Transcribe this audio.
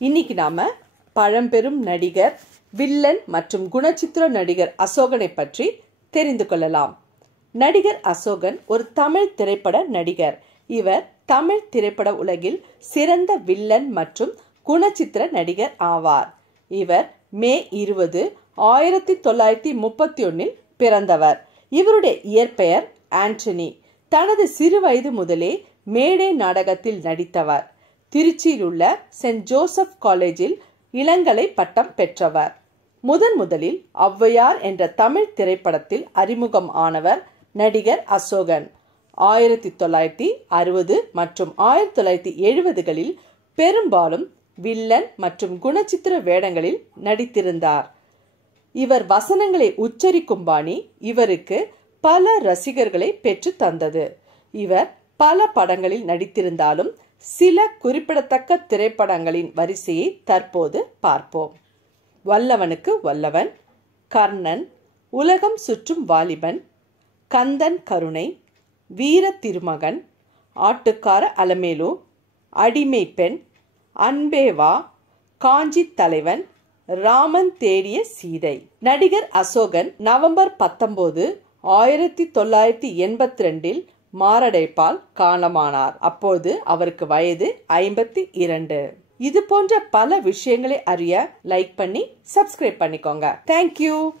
இன்னைக்கு நாம பழம்பெரும் நடிகர், வில்லன் மற்றும் குணச்சித்திர நடிகர் அசோகனை பற்றி தெரிந்து கொள்ளலாம். நடிகர் அசோகன் ஒரு தமிழ் திரைப்பட நடிகர். இவர் தமிழ் திரைப்பட உலகில் சிறந்த வில்லன் மற்றும் குணச்சித்திர நடிகர் ஆவார். இவர் மே 20, 1931 பிறந்தவர். இவருடைய இயற்பெயர் ஆண்டனி. தனது சிறு வயது முதலே மேடை நாடகத்தில் நடித்தவர். திருச்சியில் உள்ள சென்ட் ஜோசப் காலேஜில் இளங்கலை பட்டம் பெற்றவர். முதலில் ஔவையார் என்ற தமிழ் திரைப்படத்தில் அறிமுகம் ஆனவர் நடிகர் அசோகன். 1960 மற்றும் 1970களில் பெரும்பாலும் வில்லன் மற்றும் குணச்சித்திர வேடங்களில் நடித்திருந்தார். இவர் வசனங்களை உச்சரிக்கும் பாணி இவருக்கு பல ரசிகர்களை பெற்று தந்தது. இவர் பல படங்களில் நடித்திருந்தாலும் சில குறிப்பிடத்தக்க திரைப்படங்களின் வரிசையை தற்போது பார்ப்போம். வல்லவனுக்கு வல்லவன், கர்ணன், உலகம் சுற்றும் வாலிபன், கந்தன் கருணை, வீர திருமகன், ஆட்டுக்கார அலமேலு, அடிமை பெண், அன்பேவா, காஞ்சி தலைவன், ராமன் தேடிய சீதை. நடிகர் அசோகன் நவம்பர் 19, 1982 மாரடைப்பால் காலமானார். அப்போது அவருக்கு வயது 52. இது போன்ற பல விஷயங்களை அறிய லைக் பண்ணி சப்ஸ்கிரைப் பண்ணிக்கோங்க. தேங்க்யூ.